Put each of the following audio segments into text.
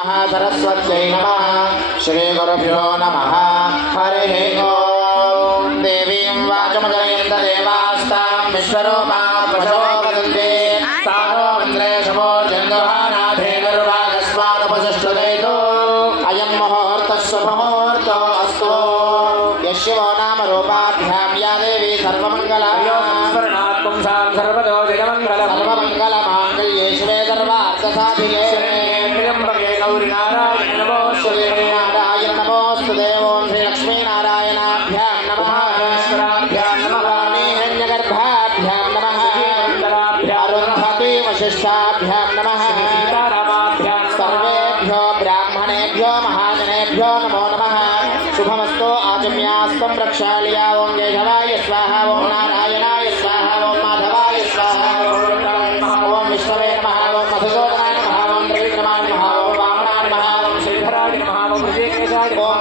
सरस्वत्यै नमः। श्रीगुरुभ्यो नमः। हरिः ओम्। देवीं वाचमजयन्त देवास्तां विश्वरूपां पशवो वदन्ति तारो मन्त्रे शमोर्जन्दुहानाथेनरुवागस्वादुपसुष्टुदैतो अयं मुहूर्तः शुभमुहूर्तो अस्तु। यशिवो नाम रूपाभ्यां या देवी सर्वमङ्गलाभ्यां सर्वतो सर्वमङ्गलमाङ्गल्ये शिवे सर्वार्थसाधिके गौरी नारायण नमोस्तुते नारायण नमोस्तुते ओम श्री लक्ष्मी नारायणाभ्यां नमः नमस्काराभ्यां नमः हिरण्यगर्भाभ्यां नमः अरुन्धती वशिष्ठाभ्यां नमः सीतारामाभ्यां सर्वेभ्यो ब्राह्मणेभ्यो महाजनेभ्यो नमो नमः। शुभमस्तु आचम्यास्तं प्रक्षाल्य ओम केशवाय स्वाहा ओम नारायणाय स्वाहा ओम माधवाय स्वाहा ओम विष्णवे नमः ओम मधुसूदनाय नमः ओम त्रिविक्रमाय नमः ओम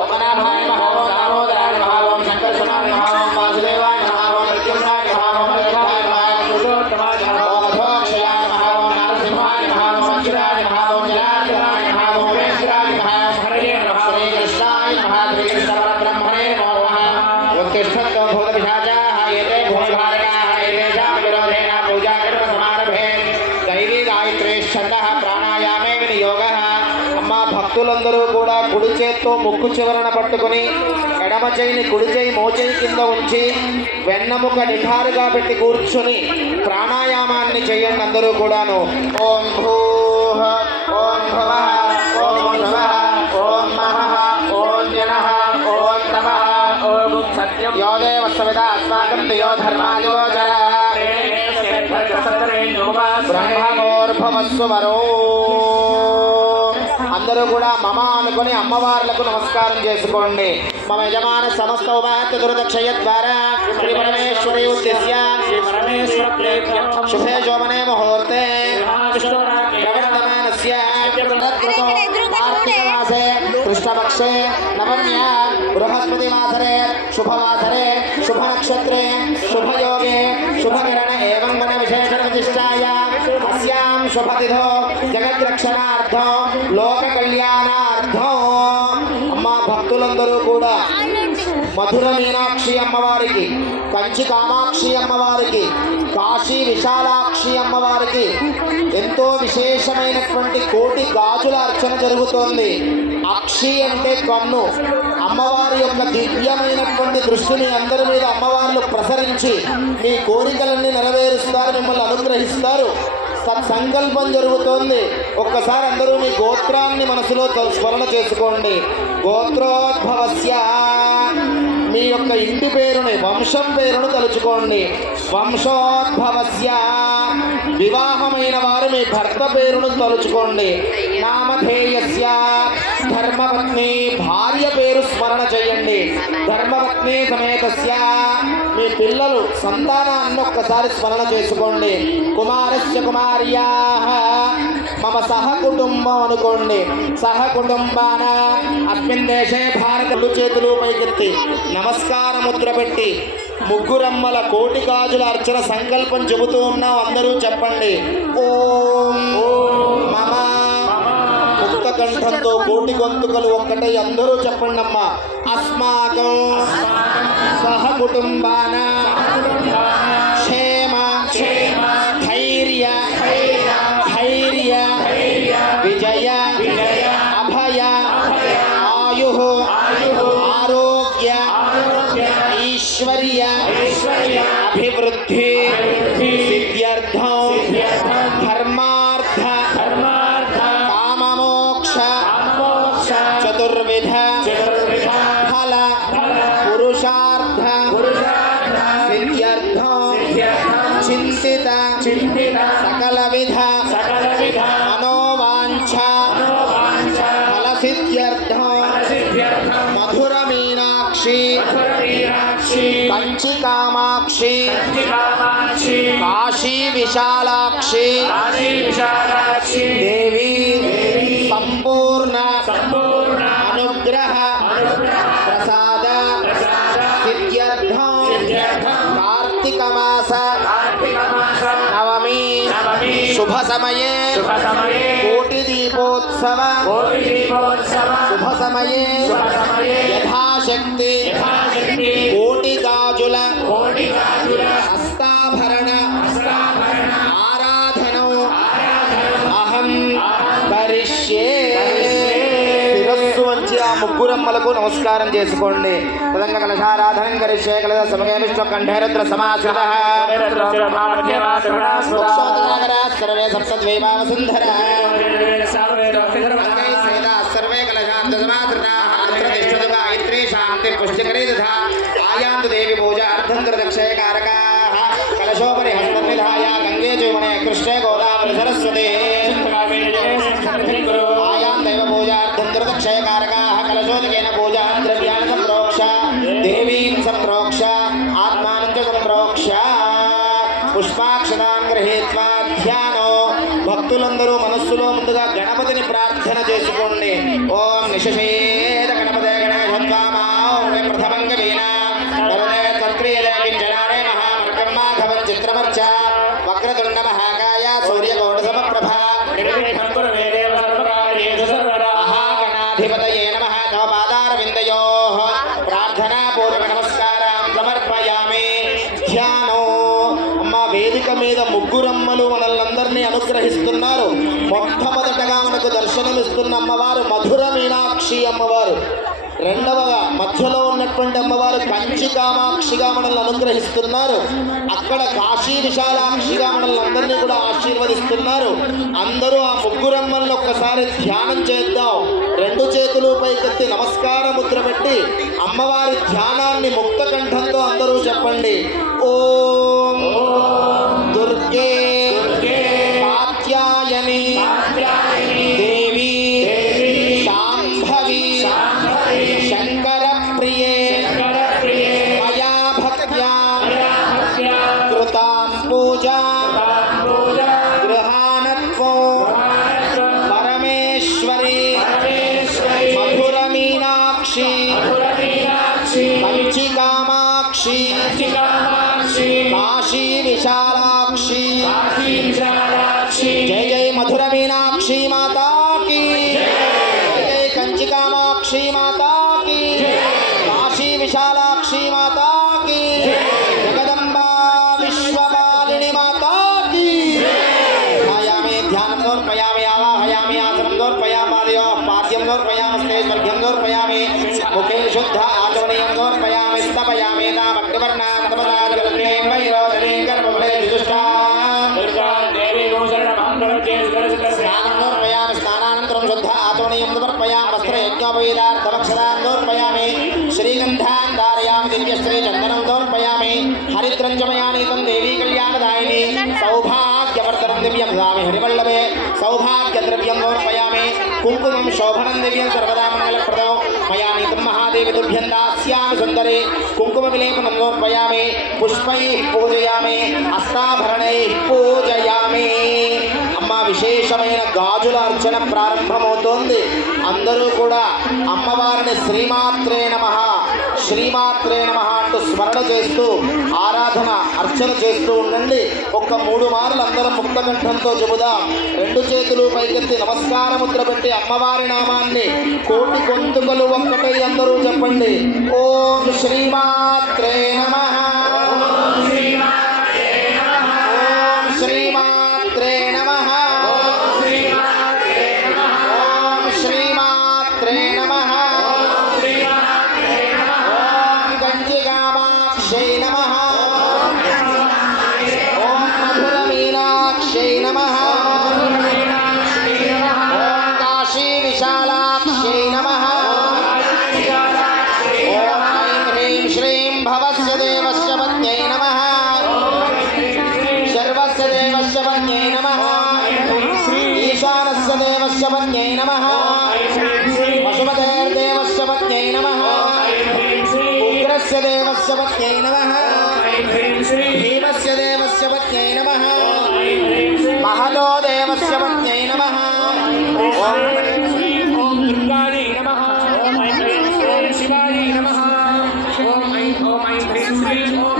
पद्मनाभाय नमः ओम दामोदराय नमः ओम शंकरसुनाय नमः ओम वासुदेवाय नमः ओम प्रद्युम्नाय नमः ओम अनिरुद्धाय नमः ओम पुरुषोत्तमाय नमः ओम अधोक्षयाय नमः ओम नरसिंहाय नमः ओम अच्युताय नमः ओम जनार्दनाय नमः ओम उमेश्वराय नमः ओम हरये नमः श्रीकृष्णाय नमः श्रीकृष्णपरब्रह्मणे नमो नमः। उत्तिष्ठन्तो भूतपिशाचाः एते भूमिभारकाः एतेषां विरोधेन पूजाकर्मसमारभे दैवी गायत्री छन्दः प्राणायामे विनियोगः। భక్తులందరూ కూడా కుడి చేత్తో ముక్కు చివరన పట్టుకుని ఎడమ చేయిని కుడి చేయి మోచేయి కింద ఉంచి వెన్నముక నిఠారుగా పెట్టి కూర్చుని ప్రాణాయామాన్ని చేయండి అందరూ కూడాను. ఓం భూః ఓం భువః ఓం శువః ఓం మహః ఓం జనః ఓం తమః ఓం సత్యం యో దేవస్య విదా అస్మాకం దియో ధర్మాదిగోచర బ్రహ్మోర్భవస్వరో. అందరూ కూడా మమ అనుకుని అమ్మవార్లకు నమస్కారం చేసుకోండి. మమ యజమాన సమస్త ఉపాత్య దురదక్షయ ద్వారా శ్రీ పరమేశ్వరి ఉద్దేశ్య శుభే శోభనే ముహూర్తే ప్రవర్తమానస్య కార్తీకమాసే కృష్ణపక్షే నవమ్యా బృహస్పతివాసరే శుభవాసరే శుభనక్షత్రే శుభయోగే శుభకిరణ ఏవం గణ విశేషణ విశిష్టాయ అస్యాం శుభతిథో జగద్రక్షణార్థం లోక కళ్యాణార్థం. అమ్మా భక్తులందరూ కూడా మధుర మీనాక్షి అమ్మవారికి, కంచి కామాక్షి అమ్మవారికి, కాశీ విశాలాక్షి అమ్మవారికి ఎంతో విశేషమైనటువంటి కోటి గాజుల అర్చన జరుగుతోంది. అక్షి అంటే కన్ను. అమ్మవారి యొక్క దివ్యమైనటువంటి దృష్టిని అందరి మీద అమ్మవార్లు ప్రసరించి మీ కోరికలన్నీ నెరవేరుస్తారు, మిమ్మల్ని అనుగ్రహిస్తారు. సత్సంకల్పం జరుగుతోంది. ఒక్కసారి అందరూ మీ గోత్రాన్ని మనసులో స్మరణ చేసుకోండి. గోత్రోద్భవస్య మీ యొక్క ఇంటి పేరుని, వంశం పేరును తలుచుకోండి. వంశోద్భవస్య వివాహమైన వారు మీ భర్త పేరును తలుచుకోండి. నామధేయస్య ధర్మపత్ని భార్య పేరు స్మరణ చేయండి. ధర్మపత్ని సమేతస్య మీ పిల్లలు సంతానాన్ని ఒక్కసారి స్మరణ చేసుకోండి. కుమారస్య కుమార్యాః మమ సహకుటుంబం అనుకోండి. సహకుటుంబాన అస్మిన్ దేశే భారత. చేతులు పైకెత్తి నమస్కార ముద్ర పెట్టి ముగ్గురమ్మల కోటి గాజుల అర్చన సంకల్పం చెబుతూ ఉన్నాం. అందరూ చెప్పండి. ఓం మమ ముక్త కంఠంతో కోటి గొంతుకలు ఒక్కటై అందరూ చెప్పండి అమ్మా. అస్మాకం సహ కుటుంబాన క్షేమ ధైర్య ధైర్య విజయ అభయ ఆయు ఆరోగ్య ఈశ్వర్య అభివృద్ధి సిద్ధ్యర్థం ధర్మార్థ కామమోక్ష చతుర్విధ ఫల పురుషార్థ సిద్ధ్యర్థం చింతిత సకల విధ మనోవాంఛ ఫల సిద్ధ్యర్థం మధుర మీనాక్షి కంచి కామాక్షి కాశీ విశాలాక్షి దేవి సంపూర్ణ అనుగ్రహ ప్రసాద సిద్ధ్యర్థం కార్తీక మాస నవమి శుభ సమయే కోటి దీపో దీపోత్సవ శుభ సమయే యథాశక్తి కోటి గాజుల హస్తాభరణ ఆరాధనం అహం కరిష్యే. శిరస్సు వంచి ఆ ముగ్గురమ్మలకు నమస్కారం చేసుకోండి. తదంగ కలశారాధనం కరిష్యే. కలశ సమయ విష్ణు కంఠేరుద్ర సమాశ్రిత సర్వే సప్తద్వైపావసుంధర సర్వే కలశాంత సమాశ్రితాః అత్ర తిష్టతు గాయత్రీ శాంతి పుష్టికరీ తథా ఆయాంతు దేవి పూజార్థం దుర్దక్షయకారకాః కలశోపరి హస్తం నిధాయ గంగే చూమనే కృష్ణే గోదావరి సరస్వతే ఆయాం దైవ పూజార్థం దుర్దక్షయకారకాః కలశోదకేన పూజా ద్రవ్యాన్ని సంప్రోక్ష దేవీం సంప్రోక్ష ఆత్మానం చ సంప్రోక్ష పుష్పాక్షతాం గృహీత్వా ధ్యానో. భక్తులందరూ మనస్సులో ముందుగా గణపతిని ప్రార్థన చేసుకోండి. ఓం నిశేషేద గణపతే గణేశత్వామా ప్రథమం గవీనా వరదే తత్క్రియదే కించనారే మహామర్గం మాధవం చిత్రమర్చ వక్రతుండ మహాకాయ సూర్యకోటి సమప్రభ మహాగణాధిపతయే నమః. తవ పాదారవిందయోః ప్రార్థనాపూర్వక నమస్కారం సమర్పయామి. ధ్యానో. అమ్మ వేదిక మీద ముగ్గురమ్మలు మనల్నందరినీ అనుగ్రహిస్తున్నారు. మొట్టమొదటగా మనకు దర్శనమిస్తున్న అమ్మవారు మధుర మీనాక్షి అమ్మవారు. రెండవగా మధ్యలో ఉన్నటువంటి అమ్మవారు కంచి కామాక్షిగా మనల్ని అనుగ్రహిస్తున్నారు. అక్కడ కాశీ విశాలాక్షిగా మనల్ని అందరినీ కూడా ఆశీర్వదిస్తున్నారు. అందరూ ఆ ముగ్గురమ్మల్ని ఒక్కసారి ధ్యానం చేద్దాం. రెండు చేతులు పైకెత్తి నమస్కార ముద్ర పెట్టి అమ్మవారి ధ్యానాన్ని ముక్త కంఠంతో అందరూ చెప్పండి. ఓం దుర్గే కాత్యాయని దేవి శాంభవి శంకర ప్రియే మయా భక్త్యా కృతాం పూజా గృహాణత్వో పరమేశ్వరి మధుర మీనాక్షి కంచి కామాక్షి కాశీ విశాలాక్షి. జయ జయ మధుర మీనాక్షి మాతా की जय. जय कंची कामाक्षी माता की जय. काशी विशालाक्षी माता की जय. जगदम्बा विश्वपालिनी माता की जय. ध्यायामि ध्यानं समर्पयामि आवाहयामि आसनं समर्पयामि पादयोः पाद्यं समर्पयामि स्वर्घ्यं समर्पयामि मुखे शुद्ध आचमनीयं समर्पयामि स्थापयामि नामग्निवर्णां तमसाजलक्ष्मीं वैरोचनीं गर्भफले विदुष्टां स्नानं स्नानानन्तरं शुद्ध आचमनीयं समर्पयामि वस्त्रयज्ञोपवीतार्थमक्षरान् समर्पयामि श्रीगन्धान् धारयामि दिव्यश्रीचन्दनं समर्पयामि हरिद्रं च मया नीतं देवी कल्याणदायिनी सौभाग्यवर्धनं दिव्यं ददामि हरिवल्लभे सौभाग्यद्रव्यं समर्पयामि कुङ्कुमं शोभनं दिव्यं सर्वदा मङ्गलप्रदं मया नीतं महादेवी तुभ्यं दास्यामि सुन्दरे कुङ्कुमविलेपनं समर्पयामि पुष्पैः पूजयामि हस्ताभरणैः पूजयामि. అమ్మ విశేషమైన గాజుల అర్చన ప్రారంభమవుతోంది. అందరూ కూడా అమ్మవారిని శ్రీమాత్రే నమః శ్రీమాత్రే నమః అంటూ స్మరణ చేస్తూ ఆరాధన అర్చన చేస్తూ ఉండండి. ఒక్క 3 మార్లు అందరం ముక్త కంఠంతో చెబుదాం. రెండు చేతులు పైకెత్తి నమస్కార ముద్ర పెట్టి అమ్మవారి నామాన్ని కోటి గొంతుకలు ఒక్కటై అందరూ చెప్పండి. ఓం శ్రీమాత్రే నమః ఓం శ్రీమాత్రే నమః ఓం శ్రీమాత్రే నమః ఓం కంచి కామాక్షై నమః ఓం మధుర మీనాక్షై నమః ఓం కాశీ విశాలాక్షై నమః ఓం ఐం హ్రీం శ్రీం భవస్య దేవస్య పత్న్యై నమః సర్వస్య దేవస్య పత్న్యై నమః ఈశానస్య దేవస్య పత్న్యై నమః వసుమతేర్దేవస్య పత్న్యై నమః ఉగ్రస్య దేవస్య పత్న్యై నమః భీమస్య దేవస్య పత్న్యై నమః మహదో దేవస్య పత్న్యై నమః ఓం దుర్గాయై నమః ఓం శివాయై నమః ఓం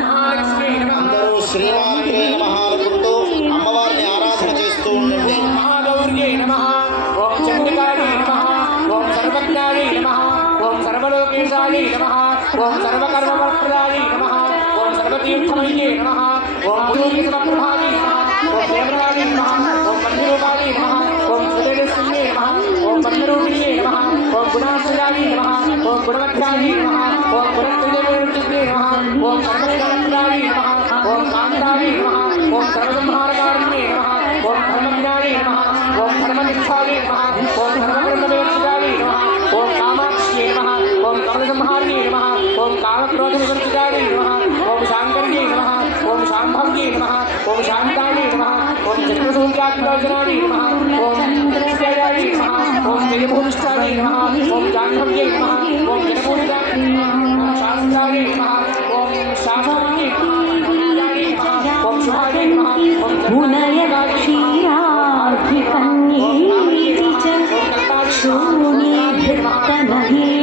మహాలక్ష్మీ నమః. అందరూ శ్రీమాత్రే నమః అనుకుంటూ అమ్మవారిని ఆరాధన చేస్తూ ఉండండి. మహాగౌర్యై నమః ఓం सर्ववरप्रदायै नमः ओम सर्वतीर्थमय्ये नमः ओम गुरुप्रभायै नमः ओम देवरायै नमः ओम बन्धुरूपायै नमः ओम सुदेवसिंहे नमः ओम बन्धुरूपिणे नमः ओम गुणाश्रयायै नमः ओम गुणमध्यायै नमः ओम गुणत्रिदेवचित्ते नमः ओम सर्वज्ञानप्रदायै नमः ओम कान्तायै नमः ओम सर्वसंहारकारिणे नमः ओम धर्मज्ञायै नमः ओम धर्मनिष्ठायै नमः ओम धर्मब्रह्मवेत्तायै नमः ओम कामाक्ष्यै नमः ओम कमलसंहारिणे नमः ओम कामक्रोधनिवर्तितायै नमः ओम शाङ्कर्यै नमः ओम शाम्भव्यै नमः ओम शान्तायै नमः ओम चक्रसूर्यात्मलोचनायै नमः ओम चन्द्रस्यायै नमः ओम जयभूमिष्ठायै नमः ओम जाह्नव्यै नमः ओम जनपूजितायै नमः ओम शास्त्रायै नमः ओम शास्त्रज्ञै नमः ओम शुभायै नमः ओम क्षीराधिकन्ये च शून्ये भक्तमहे